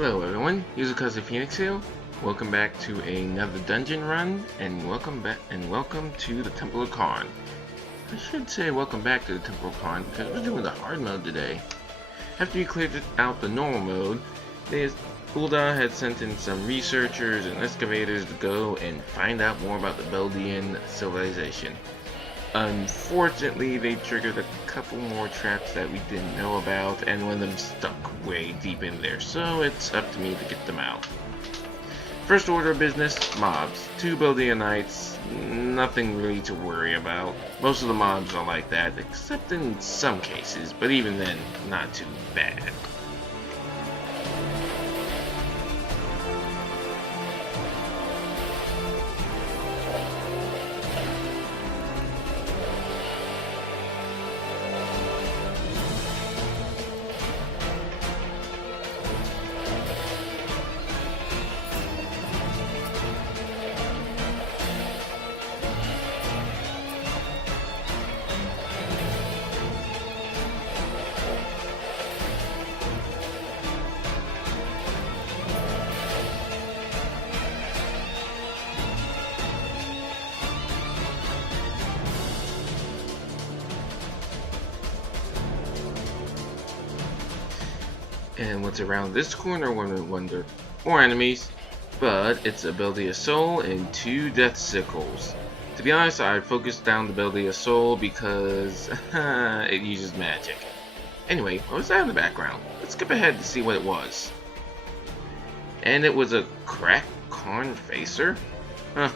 Hello everyone, here's FFXIV. Welcome back to another dungeon run, and welcome to the Temple of Quarn. I should say welcome back to the Temple of Quarn because we're doing the hard mode today. After we cleared out the normal mode, Gulda had sent in some researchers and excavators to go and find out more about the Beldian civilization. Unfortunately, they triggered a couple more traps that we didn't know about, and one of them stuck way deep in there, so it's up to me to get them out. First order of business, mobs. 2 Beldianites, nothing really to worry about. Most of the mobs are like that, except in some cases, but even then, not too bad. And what's around this corner, one would wonder. More enemies, but it's a Beldia Soul and 2 Death Sickles. To be honest, I focused down the Beldia Soul because it uses magic. Anyway, what was that in the background? Let's skip ahead to see what it was. And it was a cracked Quarn facer? Huh.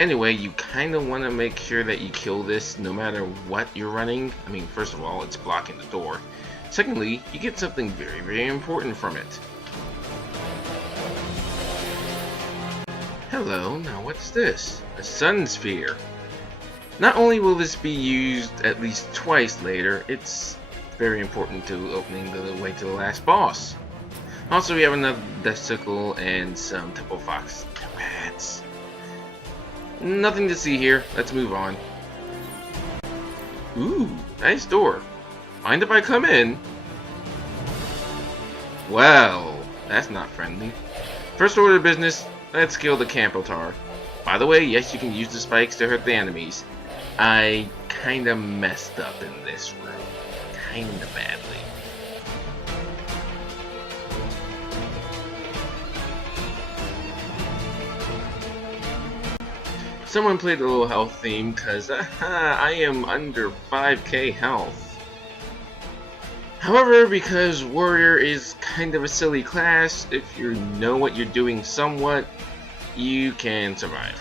Anyway, you kinda wanna make sure that you kill this no matter what you're running. I mean, first of all, it's blocking the door. Secondly, you get something very, very important from it. Hello, now what's this? A sun sphere. Not only will this be used at least twice later, it's very important to opening the way to the last boss. Also, we have another Death Sickle and some Temple Fox rats. Nothing to see here. Let's move on. Ooh, nice door. Mind if I come in? Well, that's not friendly. First order of business, let's kill the Campotar. By the way, yes, you can use the spikes to hurt the enemies. I kinda messed up in this room. Kinda badly. Someone played a little health theme, cause I am under 5k health. However, because Warrior is kind of a silly class, if you know what you're doing somewhat, you can survive.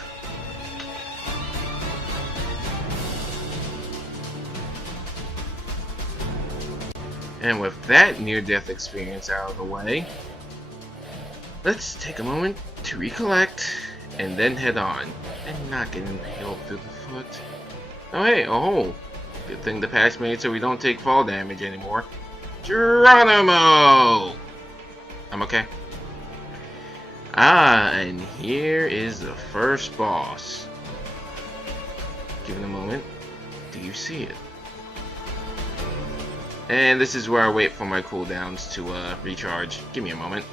And with that near-death experience out of the way, let's take a moment to recollect and then head on and not get impaled through the foot. Oh hey, a hole. Good thing the patch made so we don't take fall damage anymore. Geronimo! I'm okay. And here is the first boss. Give it a moment. Do you see it? And this is where I wait for my cooldowns to recharge. Give me a moment.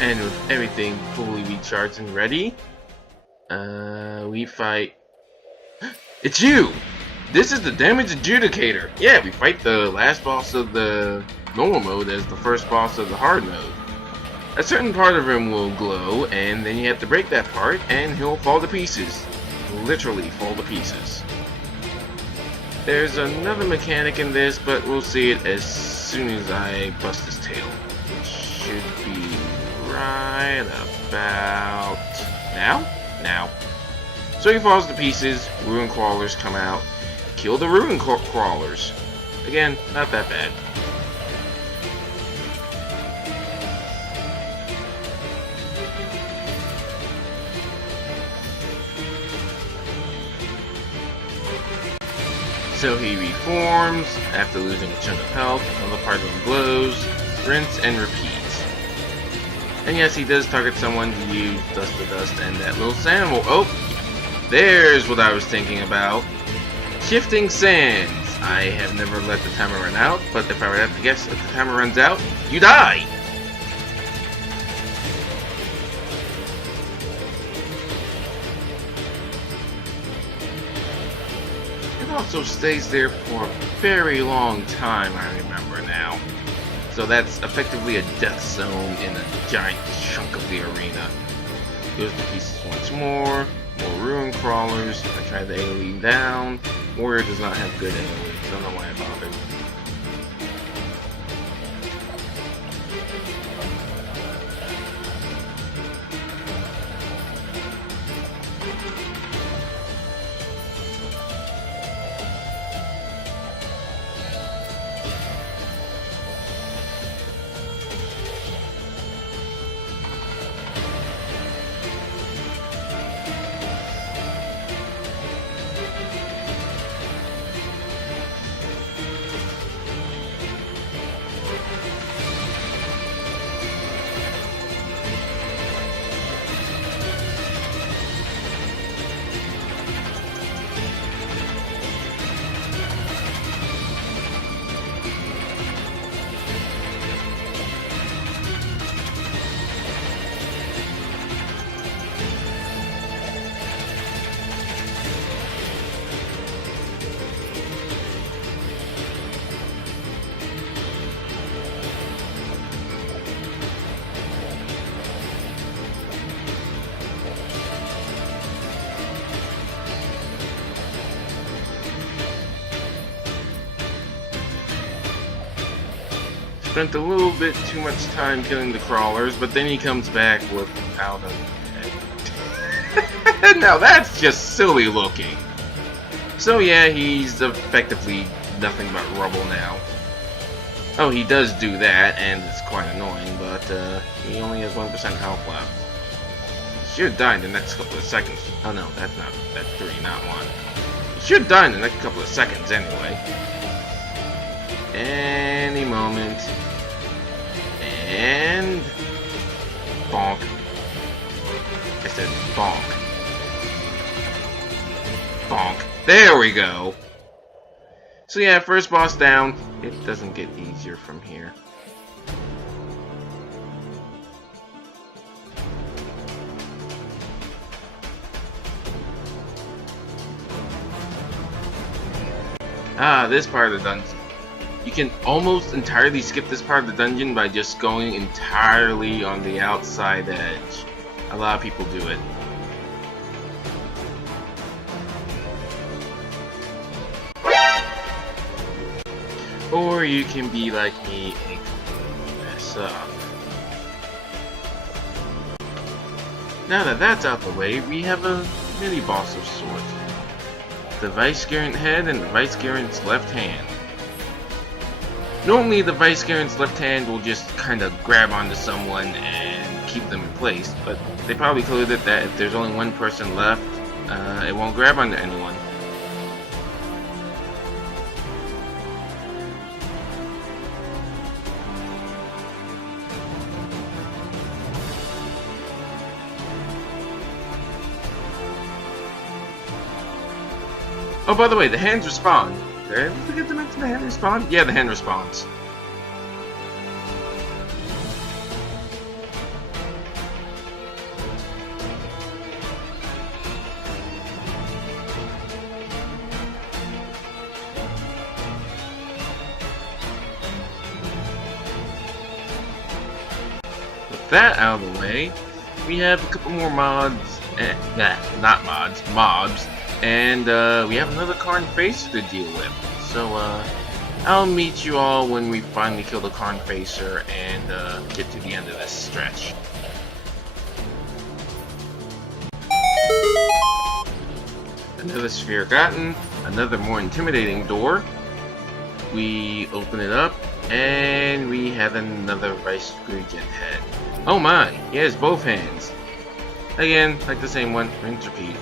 And with everything fully recharged and ready, we fight. It's you! This is the damage adjudicator. Yeah, we fight the last boss of the normal mode as the first boss of the hard mode. A certain part of him will glow, and then you have to break that part, and he'll fall to pieces. Literally fall to pieces. There's another mechanic in this, but we'll see it as soon as I bust his tail. Which should be right about now? Now. So he falls to pieces, ruin crawlers come out. Kill the ruin crawlers. Again, not that bad. So he reforms after losing a chunk of health. Another part of him glows. Rinse and repeat. And yes, he does target someone to use dust to dust and that little sand will. Oh, there's what I was thinking about. Shifting sands. I have never let the timer run out, but if I were to have to guess, if the timer runs out, you die! It also stays there for a very long time, I remember now. So that's effectively a death zone in a giant chunk of the arena. Goes to pieces once more ruin crawlers. I tried the AoE down. Warrior does not have good AoE. Don't know why I bothered. Spent a little bit too much time killing the crawlers, but then he comes back without a head. Now that's just silly looking. So yeah, he's effectively nothing but rubble now. Oh, he does do that, and it's quite annoying, but he only has 1% health left. He should die in the next couple of seconds. Oh no, that's 3, not 1. He should die in the next couple of seconds anyway. Any moment. And bonk. I said bonk. Bonk. There we go. So yeah, first boss down. It doesn't get easier from here. Ah, this part of the dungeon. You can almost entirely skip this part of the dungeon by just going entirely on the outside edge. A lot of people do it. Or you can be like me and mess up. Now that that's out the way, we have a mini-boss of sorts. The Vice-Gerent head and the Vice-Gerent's left hand. Normally the Vice-Gerent's left hand will just kind of grab onto someone and keep them in place, but they probably coded it that if there's only one person left, it won't grab onto anyone. Oh, by the way, the hands respawn. Did I forget to mention the hand respawn? Yeah, the hand respawns. With that out of the way, we have a couple more mods. Not mods, mobs. And we have another Karn Facer to deal with. So I'll meet you all when we finally kill the Karn Facer and get to the end of this stretch. Another sphere gotten, another more intimidating door. We open it up, and we have another Vice-Gerent head. Oh my, he has both hands. Again, like the same one, rinse, repeat.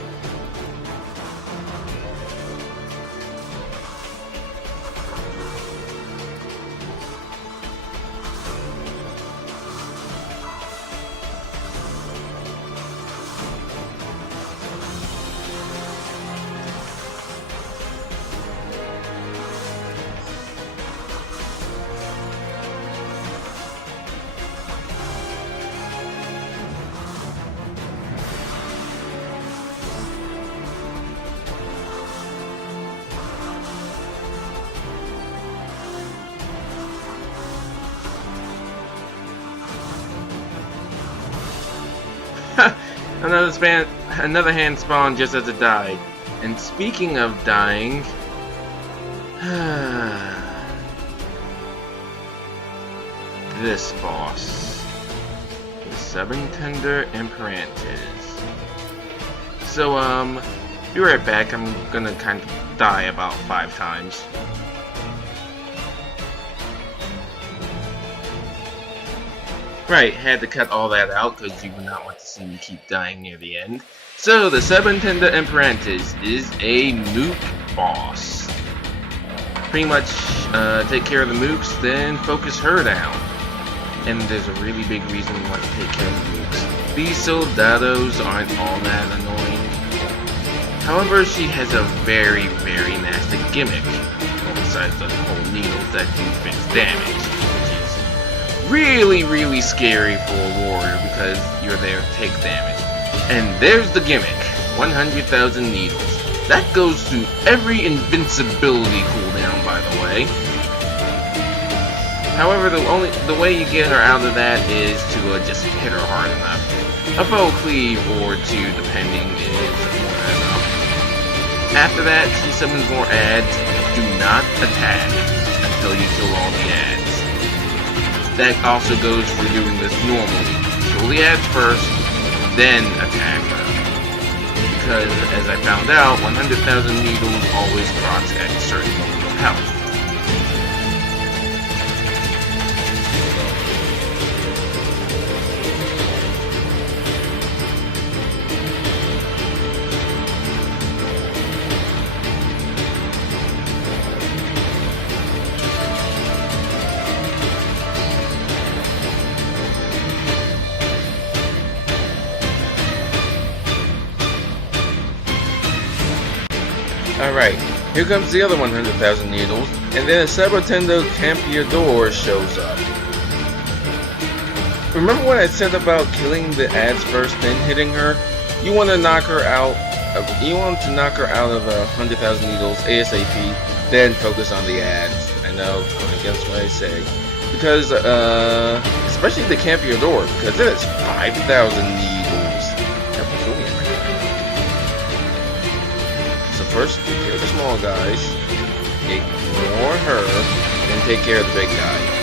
Another hand spawned just as it died. And speaking of dying, this boss, the Seven Tender Apperantly. So be right back. I'm gonna kind of die about 5 times. Right, had to cut all that out because you would not want to see me keep dying near the end. So, the Seven Tender Apperantly is a mook boss. Pretty much take care of the mooks, then focus her down. And there's a really big reason we want to take care of the mooks. These soldados aren't all that annoying. However, she has a very, very nasty gimmick. Well, besides the whole needles that do fix damage. Really, really scary for a warrior because you're there to take damage. And there's the gimmick, 100,000 needles. That goes through every invincibility cooldown, by the way. However, the way you get her out of that is to just hit her hard enough. A bow cleave or 2, depending, is more than enough. After that, she summons more adds. Do not attack until you kill all the adds. That also goes for doing this normally. Kill the ads first, then attack her. Because, as I found out, 100,000 needles always procs at a certain level of health. Alright, here comes the other 100,000 needles, and then a Sabatendo Campeador shows up. Remember what I said about killing the ads first, then hitting her? You want to knock her out. You want to knock her out of 100,000 needles ASAP, then focus on the ads. I know, going against what I say, because especially the Campeador, because it is 5,000 needles. First, take care of the small guys, ignore her, and take care of the big guy.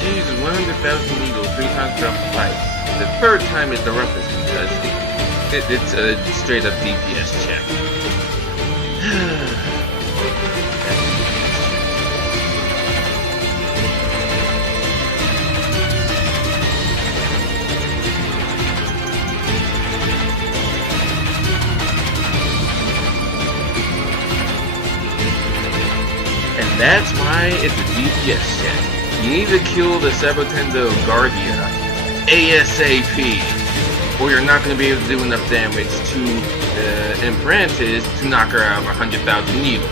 She uses 100,000 needles 3 times throughout the fight. The third time is the roughest because it's a straight up DPS check. And that's why it's a DPS check. You need to kill the Sabatendo Guardia ASAP, or you're not going to be able to do enough damage to the Apperantly to knock her out of 100,000 needles.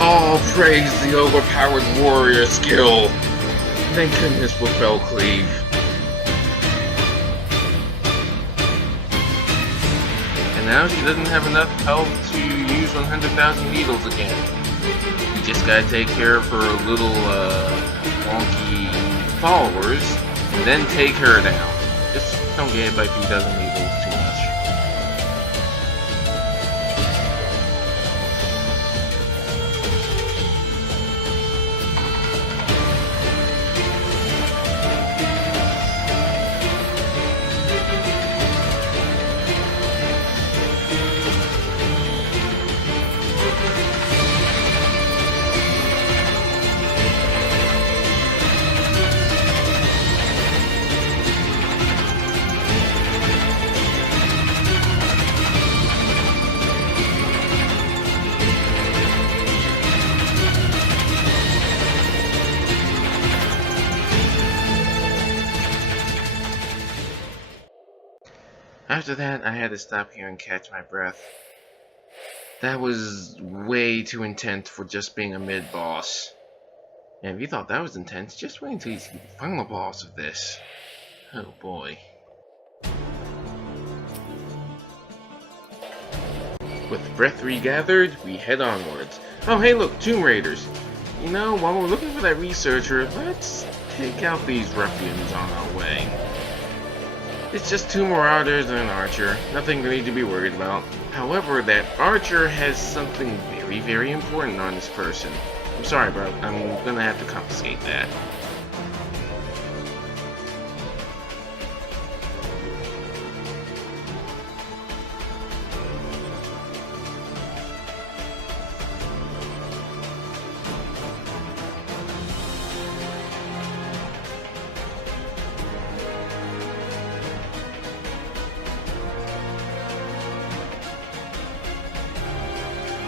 Oh, praise the overpowered warrior skill! Thank goodness for Fell Cleave. And now she doesn't have enough health to use 100,000 needles again. You just gotta take care of her little wonky followers, and then take her down. Just don't get hit by 2,000 needles too much. After that, I had to stop here and catch my breath. That was way too intense for just being a mid-boss. And if you thought that was intense, just wait until you see the final boss of this. Oh boy. With breath regathered, we head onwards. Oh hey look, Tomb Raiders. You know, while we're looking for that researcher, let's take out these ruffians on our way. It's just 2 marauders and an archer, nothing really to be worried about. However, that archer has something very, very important on this person. I'm sorry bro, I'm gonna have to confiscate that.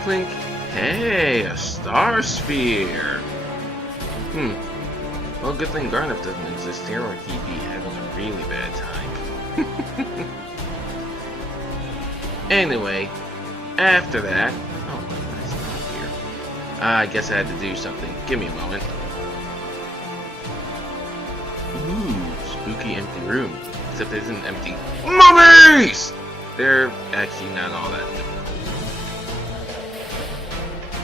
Clink. Hey, a star sphere. Well, good thing Garnet doesn't exist here, or he'd be having a really bad time. Anyway, after that, oh, why is it not here? I guess I had to do something. Give me a moment. Ooh, spooky empty room. Except it isn't empty. Mummies! They're actually not all that difficult.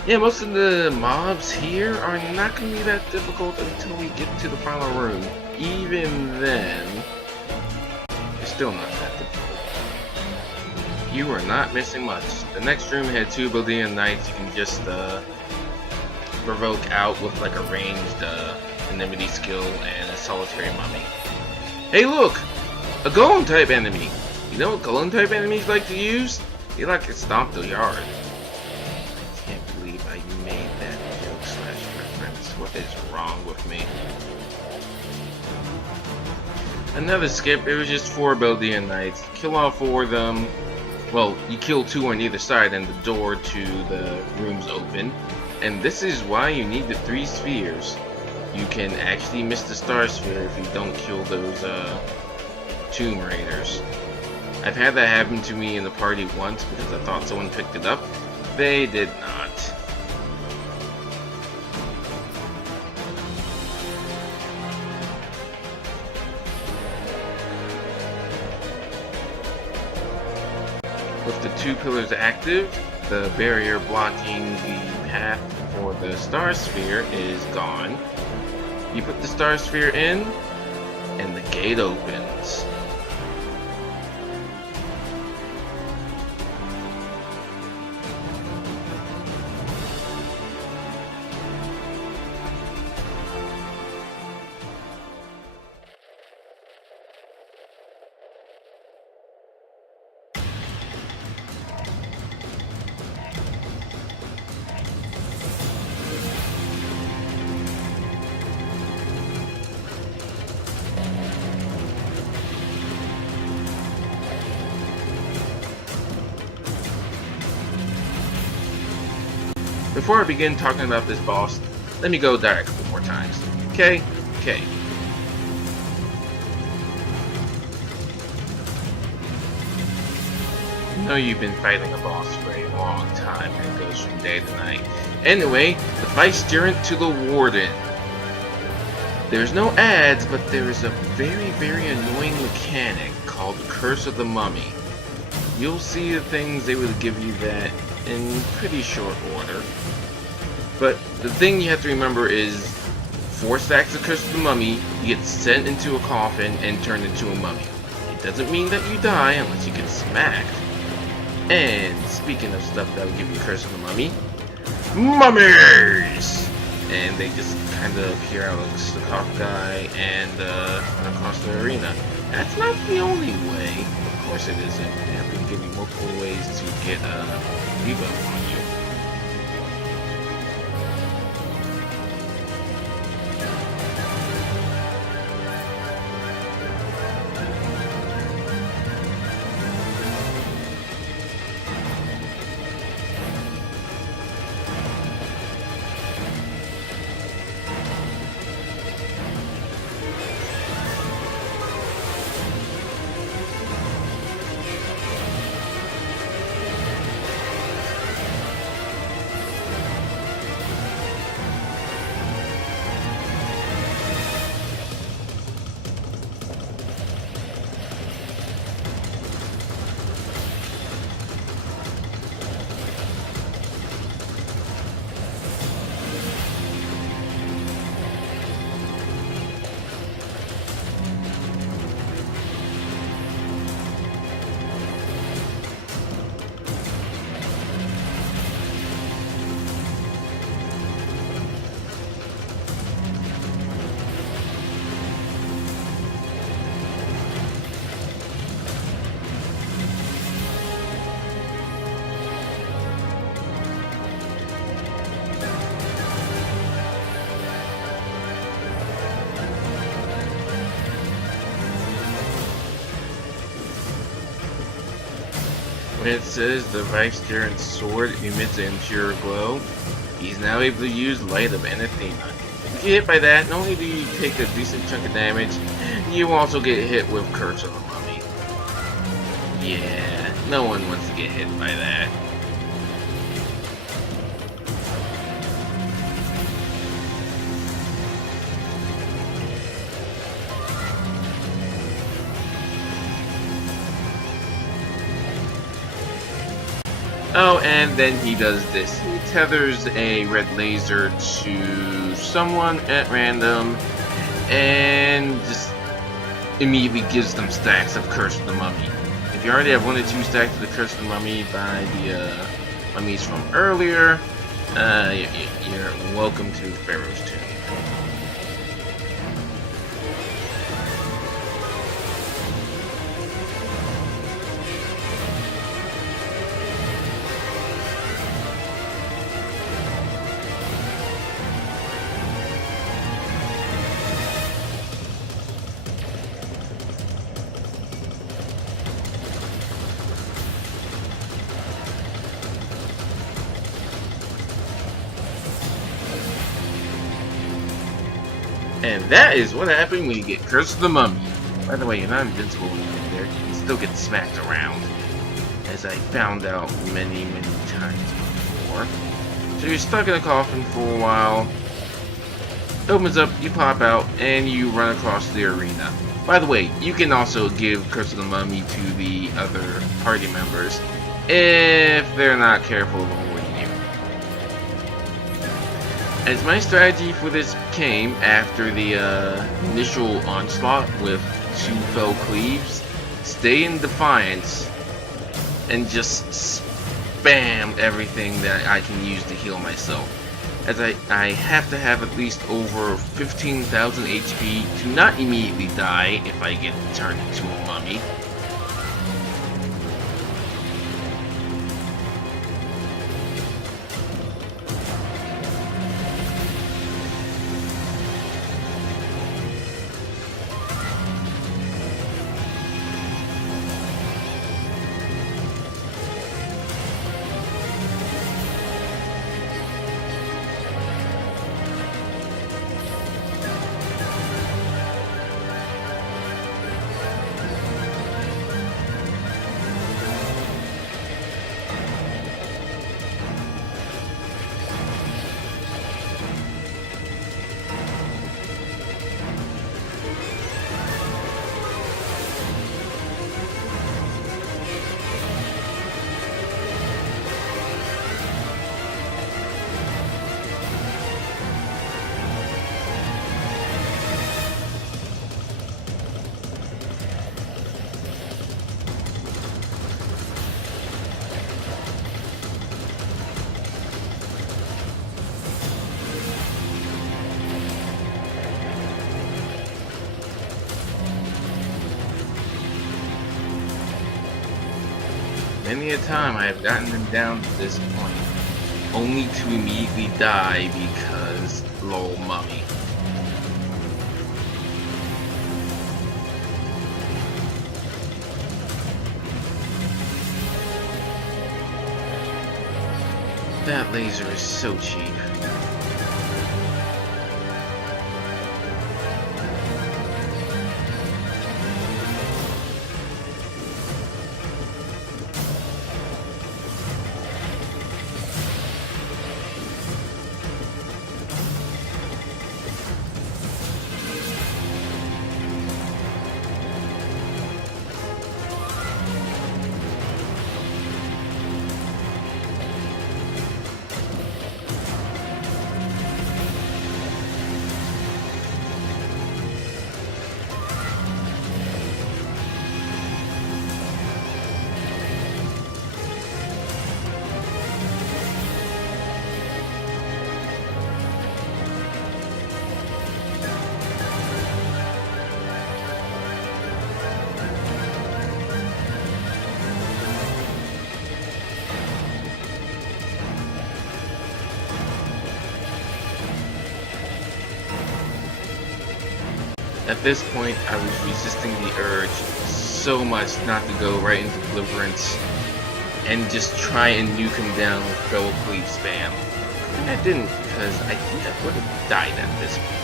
Yeah, most of the mobs here are not going to be that difficult until we get to the final room. Even then, they're still not that difficult. You are not missing much. The next room had 2 Baldean Knights you can just provoke out with like a ranged enmity skill and a solitary mummy. Hey look! A golem type enemy! You know what golem type enemies like to use? They like to stomp the yard. What is wrong with me? Another skip. It was just 4 Baldean Knights. Kill all 4 of them. Well, you kill 2 on either side and the door to the rooms open. And this is why you need the 3 spheres. You can actually miss the star sphere if you don't kill those Tomb Raiders. I've had that happen to me in the party once because I thought someone picked it up. They did not. With the 2 pillars active, the barrier blocking the path for the star sphere is gone. You put the star sphere in, and the gate opens. Before I begin talking about this boss, let me go die a couple more times. Okay? Okay. I know you've been fighting a boss for a long time, and it goes from day to night. Anyway, the Vicegerent to the Warden. There's no ads, but there is a very, very annoying mechanic called the Curse of the Mummy. You'll see the things they will give you that in pretty short order. But the thing you have to remember is 4 stacks of Curse of the Mummy, you get sent into a coffin and turned into a mummy. It doesn't mean that you die unless you get smacked. And speaking of stuff that will give you Curse of the Mummy, mummies! And they just kind of appear out of the sarcophagi and across the arena. That's not the only way. Of course it isn't. They have to give you multiple ways to get a rebuff on you. When it says the Vice-Gerent's sword emits an impure glow, he's now able to use Light of Anathema. If you get hit by that, not only do you take a decent chunk of damage, you also get hit with Curse of the Mummy. Yeah, no one wants to get hit by that. Oh, and then he does this. He tethers a red laser to someone at random and just immediately gives them stacks of Curse of the Mummy. If you already have 1 or 2 stacks of the Curse of the Mummy by the mummies from earlier, you're welcome to Pharaoh's Tomb. And that is what happened when you get Curse of the Mummy. By the way, you're not invincible when you get there. You can still get smacked around, as I found out many times before. So you're stuck in a coffin for a while. It opens up, you pop out, and you run across the arena. By the way, you can also give Curse of the Mummy to the other party members if they're not careful along with you. As my strategy for this came after the initial onslaught with 2 fell cleaves, stay in defiance and just spam everything that I can use to heal myself. As I have to have at least over 15,000 HP to not immediately die if I get turned into a mummy. Many a time I have gotten them down to this point, only to immediately die because lol mummy. That laser is so cheap. At this point, I was resisting the urge so much not to go right into Deliverance and just try and nuke him down with fellow spam. And I didn't, because I think I would have died at this point.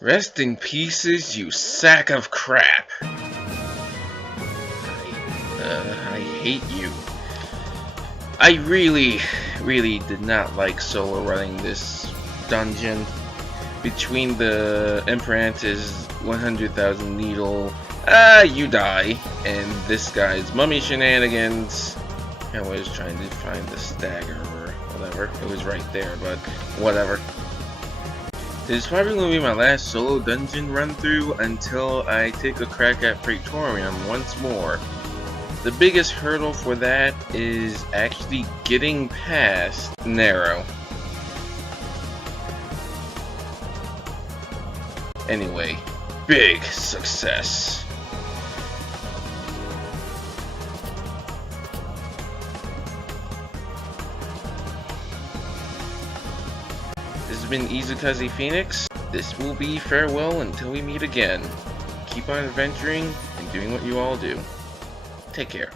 Rest in pieces, you sack of crap. I hate you. I really did not like solo running this dungeon. Between the apperantly's 100,000 needle, you die, and this guy's mummy shenanigans. I was trying to find the stagger or whatever. It was right there, but whatever. This is probably going to be my last solo dungeon run through until I take a crack at Praetorium once more. The biggest hurdle for that is actually getting past Narrow. Anyway, big success. This has been Izukaze Phoenix. This will be farewell until we meet again. Keep on adventuring and doing what you all do. Take care.